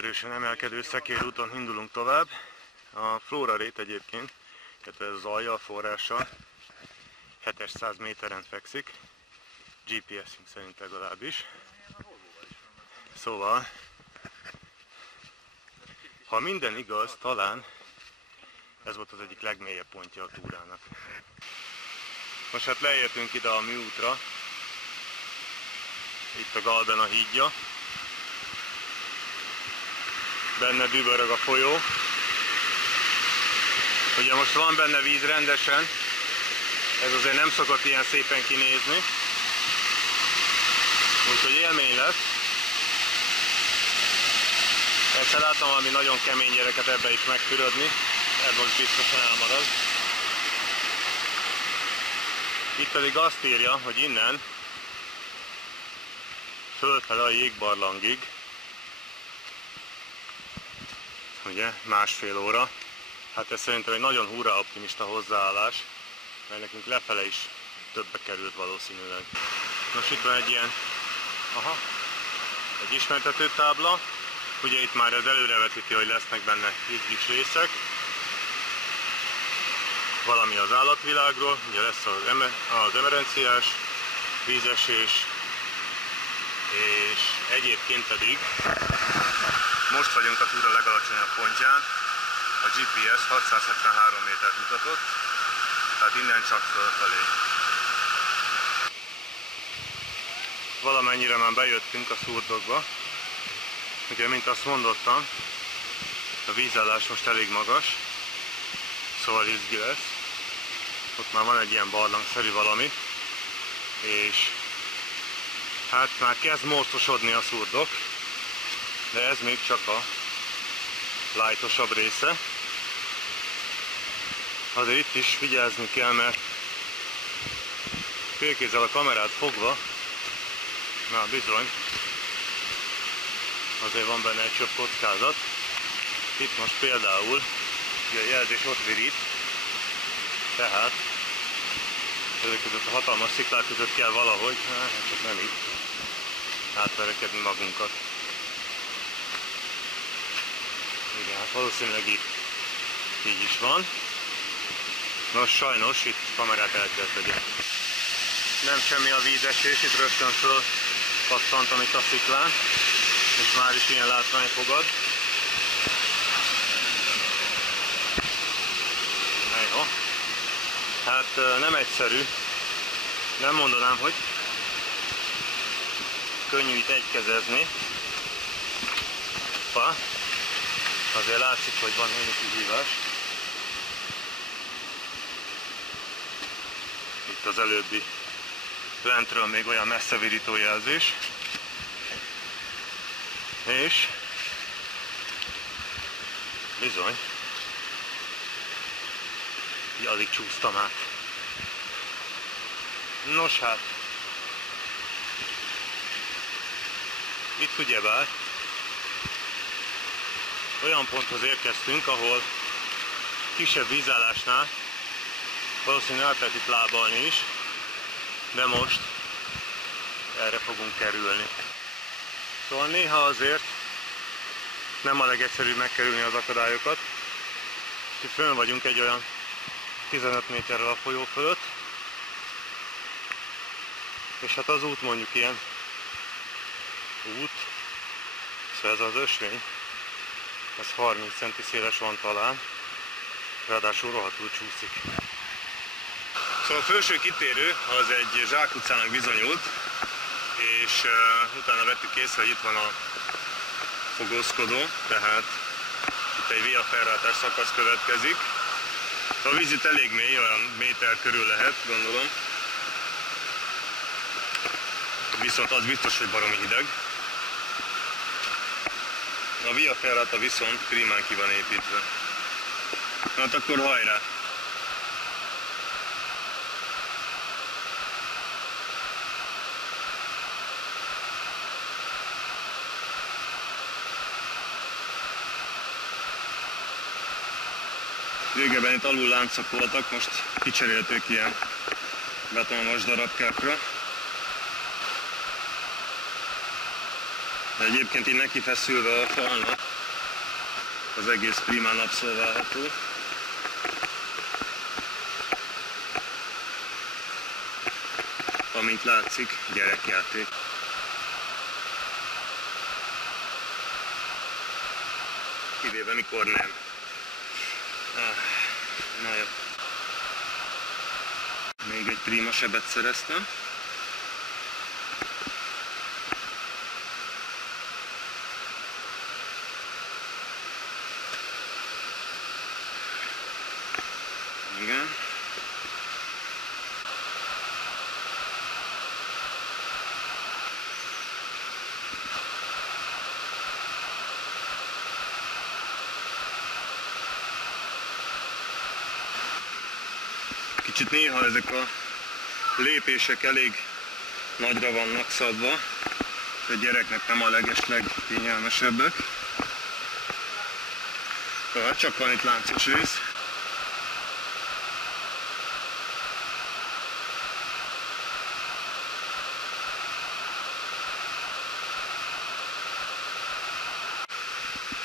erősen emelkedő szekérúton indulunk tovább. A Flóra rét egyébként, illetve ez az alja, a forrása 700 méteren fekszik, GPS-ünk szerint legalábbis. Szóval, ha minden igaz, talán ez volt az egyik legmélyebb pontja a túrának. Most hát leértünk ide a műútra, itt a Galbena hídja. Benne dübörög a folyó. Ugye most van benne víz rendesen, ez azért nem szokott ilyen szépen kinézni. Úgyhogy élmény lesz. Egyszer láttam valami nagyon kemény gyereket ebbe is megfürödni, ez most biztosan elmarad. Itt pedig azt írja, hogy innen fölfele a jégbarlangig, ugye, 1,5 óra. Hát ez szerintem egy nagyon hurrá optimista hozzáállás, mert nekünk lefele is többbe került valószínűleg. Nos, itt van egy ilyen, egy ismertető tábla. Ugye itt már ez előrevetíti, hogy lesznek benne izgis részek. Valami az állatvilágról, ugye lesz az emerenciás vízesés, és egyébként pedig most vagyunk a túra legalacsonyabb pontján, a GPS 673 métert mutatott, tehát innen csak fölfelé. Valamennyire már bejöttünk a szurdokba. Ugye, mint azt mondottam, a vízállás most elég magas, szóval izgi lesz. Ott már van egy ilyen barlangszerű valami, és hát már kezd morzsosodni a szurdok, de ez még csak a lightosabb része. Azért itt is vigyázni kell, mert félkézzel a kamerát fogva, na bizony, azért van benne egy csöpp kockázat. Itt most például a jelzés ott virít, tehát ezek között a hatalmas sziklák között kell valahogy, hát csak nem itt, átverekedni magunkat. Igen, hát valószínűleg itt így is van. Nos, sajnos itt kamerát el kell tegyek. Nem semmi a vízesés, itt rögtön föl pattantam itt a sziklán, és már is ilyen látvány fogad. Jó. Hát nem egyszerű, nem mondanám, hogy könnyű itt egykezezni. Azért látszik, hogy van némi kihívás. Itt az előbbi lentről még olyan messze virító jelzés. És bizony, alig csúsztam át. Nos hát, itt ugyebár olyan ponthoz érkeztünk, ahol kisebb vízállásnál valószínűleg el lehet itt lábalni is, de most erre fogunk kerülni. Szóval néha azért nem a legegyszerűbb megkerülni az akadályokat. Itt fönn vagyunk egy olyan 15 méterrel a folyó fölött, és hát az út mondjuk ilyen út, szóval ez az ösvény, ez 30 cm széles van talán, ráadásul rohadtul csúszik. Szóval a felső kitérő az egy zsákutcának bizonyult, és utána vettük észre, hogy itt van a fogózkodó, tehát itt egy via ferrata szakasz következik. A víz itt elég mély, olyan méter körül lehet, gondolom. Viszont az biztos, hogy baromi hideg. A via ferrata viszont prímán ki van építve. Hát akkor hajrá! Régebben itt alul láncok voltak, most kicserélték ilyen betonos darabkákra. De egyébként így neki feszülve a falnak az egész primán abszolválható. Amint látszik, gyerekjáték. Kivéve mikor nem. Na jó. Még egy prima sebet szereztem. Igen. Kicsit néha ezek a lépések elég nagyra vannak szabva, a gyereknek nem a legeslegkényelmesebbek. Tehát csak van itt láncos rész.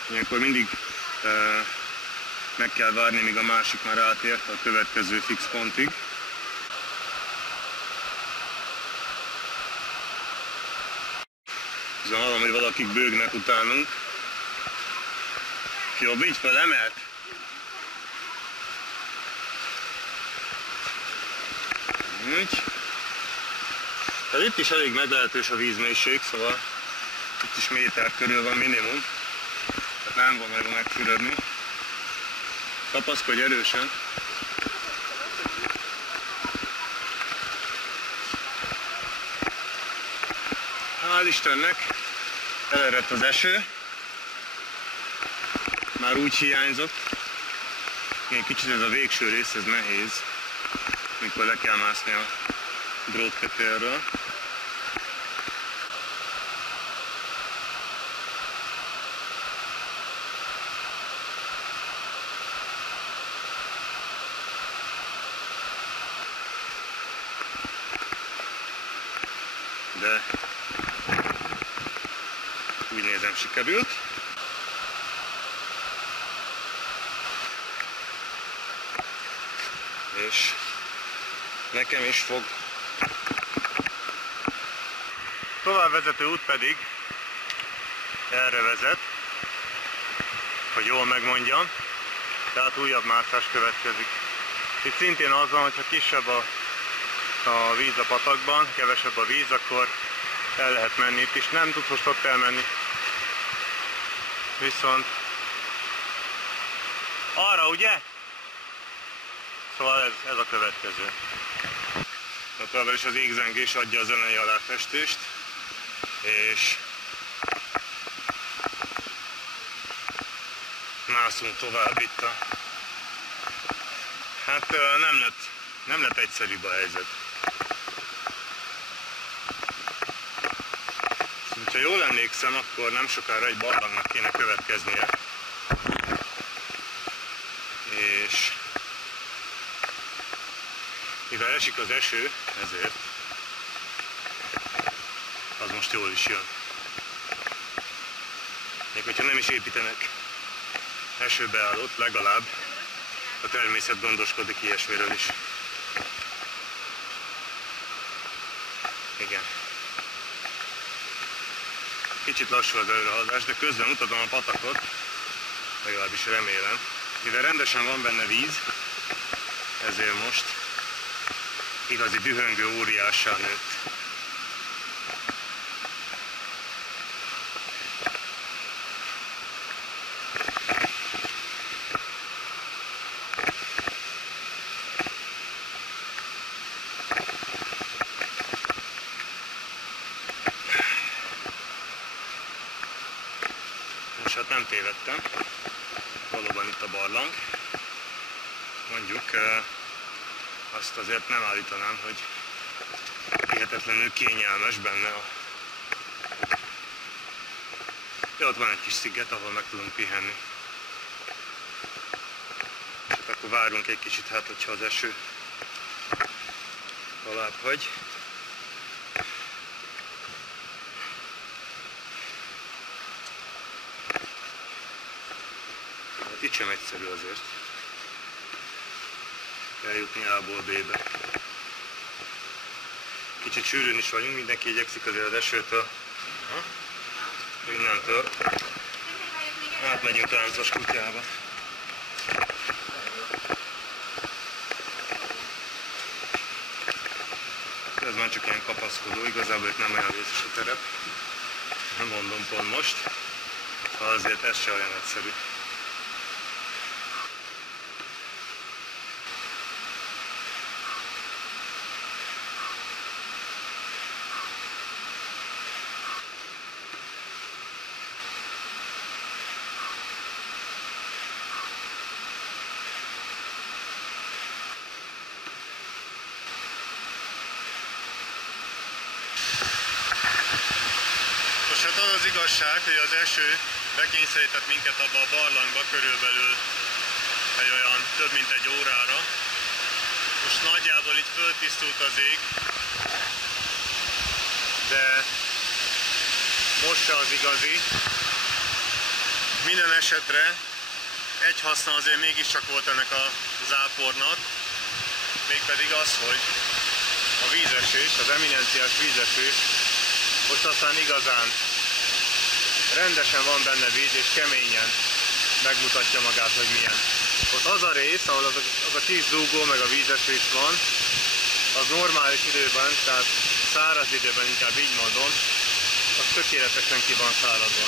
Ilyenkor mindig meg kell várni, míg a másik már átért a következő fix pontig. Azon hallom, hogy valakik bőgnek utánunk. Jobb így felemelt? Úgy. Tehát itt is elég meglehetős a vízmélység, szóval itt is méter körül van minimum. Tehát nem van nagyon megfürödni. Kapaszkodj erősen. Hál' Istennek elerett az eső. Már úgy hiányzott. Igen, kicsit ez a végső rész, ez nehéz, mikor le kell mászni a drótkötélről. De úgy nézem, sikerült. És nekem is fog. Tovább vezető út pedig erre vezet, hogy jól megmondjam, tehát újabb mászás következik. Itt szintén az van, hogyha kisebb a víz a patakban, kevesebb a víz, akkor el lehet menni. Itt is nem tudsz most ott elmenni. Viszont arra, ugye? Szóval ez a következő. Továbbá is az égzengés adja a zenei aláfestést, és mászunk tovább itt a... Hát nem lett egyszerűbb a helyzet. Ha jól emlékszem, akkor nem sokára egy barlangnak kéne következnie. És mivel esik az eső, ezért az most jól is jön. Még hogyha nem is építenek esőbeállót, legalább a természet gondoskodik ilyesmiről is. Igen. Kicsit lassú az előrehaladás, de közben mutatom a patakot, legalábbis remélem. Mivel rendesen van benne víz, ezért most igazi dühöngő óriássá nőtt. Most hát nem tévedtem, valóban itt a barlang. Mondjuk azt azért nem állítanám, hogy hihetetlenül kényelmes benne a... Ja, ott van egy kis sziget, ahol meg tudunk pihenni. És hát akkor várunk egy kicsit, hát hogyha az eső alább hagy. Hát itt sem egyszerű azért eljutni A-ból B-be. Kicsit sűrűn is vagyunk, mindenki igyekszik azért az esőtől. Innentől átmegyünk Láncos kutyába. Ez már csak ilyen kapaszkodó, igazából itt nem olyan vészes a terep. Nem mondom pont most, azért ez se olyan egyszerű. Hát az az igazság, hogy az eső bekényszerített minket abba a barlangba körülbelül egy olyan több mint egy órára. Most nagyjából így föltisztult az ég, de most se az igazi. Minden esetre egy haszna azért mégiscsak volt ennek a zápornak, mégpedig az, hogy a vízesés, az eminenciás vízesés most aztán igazán rendesen van benne víz, és keményen megmutatja magát, hogy milyen. Ott az a rész, ahol az a kis zúgó meg a vízesés van, az normális időben, tehát száraz időben, inkább így mondom, az tökéletesen ki van száradva.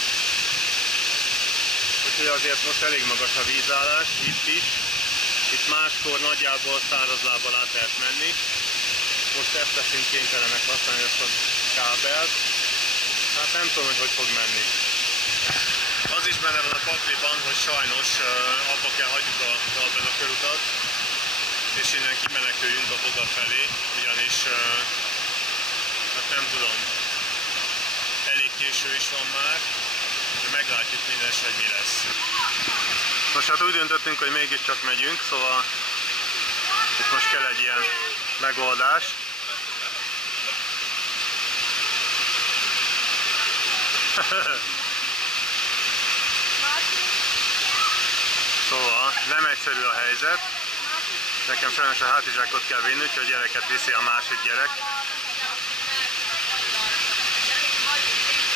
Úgyhogy azért most elég magas a vízállás, itt is. Itt máskor nagyjából száraz lábbal át lehet menni. Most ezt leszünk kénytelenek használni ezt a kábelt. Hát nem tudom, hogy fog menni. Az is benne van a pakliban, hogy sajnos abba kell hagyjuk a körutat, és innen kimeneküljünk a boga felé, ugyanis hát nem tudom, elég késő is van már, de meglátjuk minden esetben, hogy mi lesz. Most hát úgy döntöttünk, hogy mégiscsak megyünk, szóval itt most kell egy ilyen megoldás. Szóval nem egyszerű a helyzet. Nekem sajnos a hátizsákot kell vinni, úgyhogy a gyereket viszi a másik gyerek.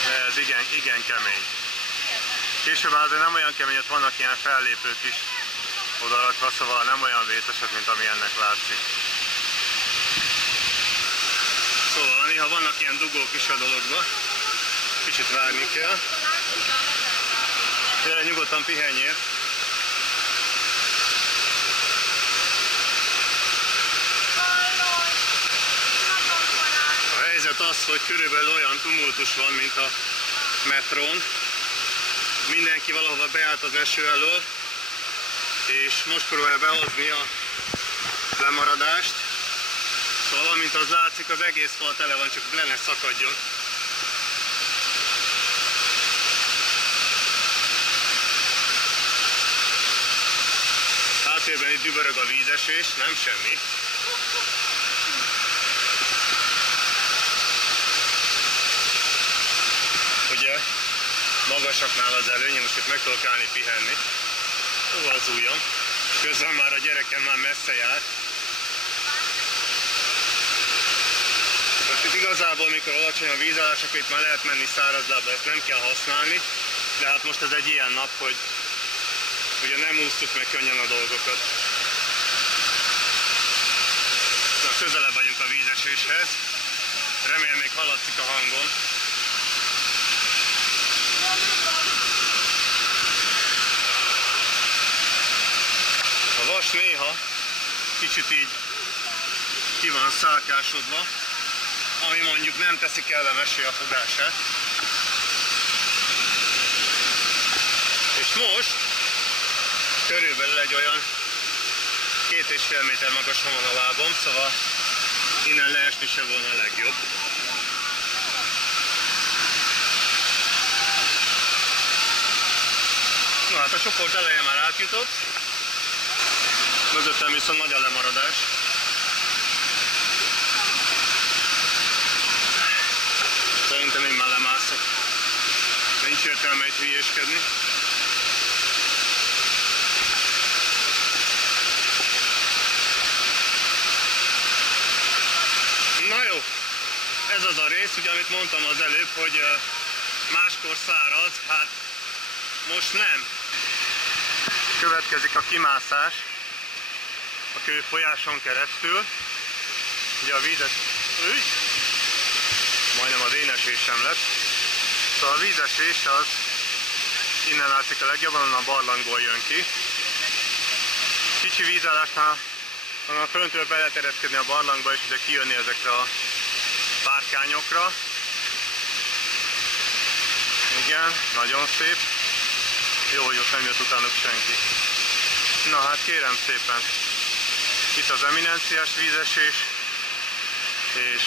De ez igen kemény. Később azért nem olyan kemény, ott vannak ilyen fellépők is odarakva, szóval nem olyan vészesek, mint ami ennek látszik. Szóval néha vannak ilyen dugók is a dologba. Kicsit várni kell. Gyere, nyugodtan pihenjél. A helyzet az, hogy körülbelül olyan tumultus van, mint a metrón. Mindenki valahova beállt az eső elől, és most próbálja behozni a lemaradást. Szóval amint az látszik, az egész fal tele van, csak le ne szakadjon. Háttérben itt dübörög a vízesés, nem semmi. Ugye, magasaknál az előny, most itt meg tudok állni pihenni. Hova az ujjam? Közben már a gyerekem már messze jár. Most itt igazából, mikor alacsony a vízállás, akkor itt már lehet menni szárazlábba, ezt nem kell használni. De hát most ez egy ilyen nap, hogy ugye nem úsztuk meg könnyen a dolgokat. Na, közelebb vagyunk a vízeséshez. Remélem még hallatszik a hangom. A vas néha kicsit így ki van szálkásodva, ami mondjuk nem teszi kellemessé a fogását. És most körülbelül egy olyan 2,5 méter magasan van a lábam, szóval innen leesni se volna a legjobb. Na hát a csoport eleje már átjutott, mögöttem viszont nagy a lemaradás. Szerintem én már lemászok. Nincs értelme itt hülyéskedni. ez az a rész, ugye, amit mondtam az előbb, hogy máskor száraz, hát most nem. Következik a kimászás a kő folyáson keresztül. Ugye a vízes... majdnem az énesésem lett. Szóval a vízesés az innen látszik a legjobban, a barlangból jön ki. Kicsi vízállásnál onnan föntől be lehet ereszkedni a barlangba és ugye kijönni ezekre a párkányokra. Igen, nagyon szép. Jó, hogy ott nem jött utánuk senki. Na hát kérem szépen, itt az eminenciás vízesés, és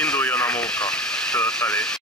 induljon a móka fölfelé.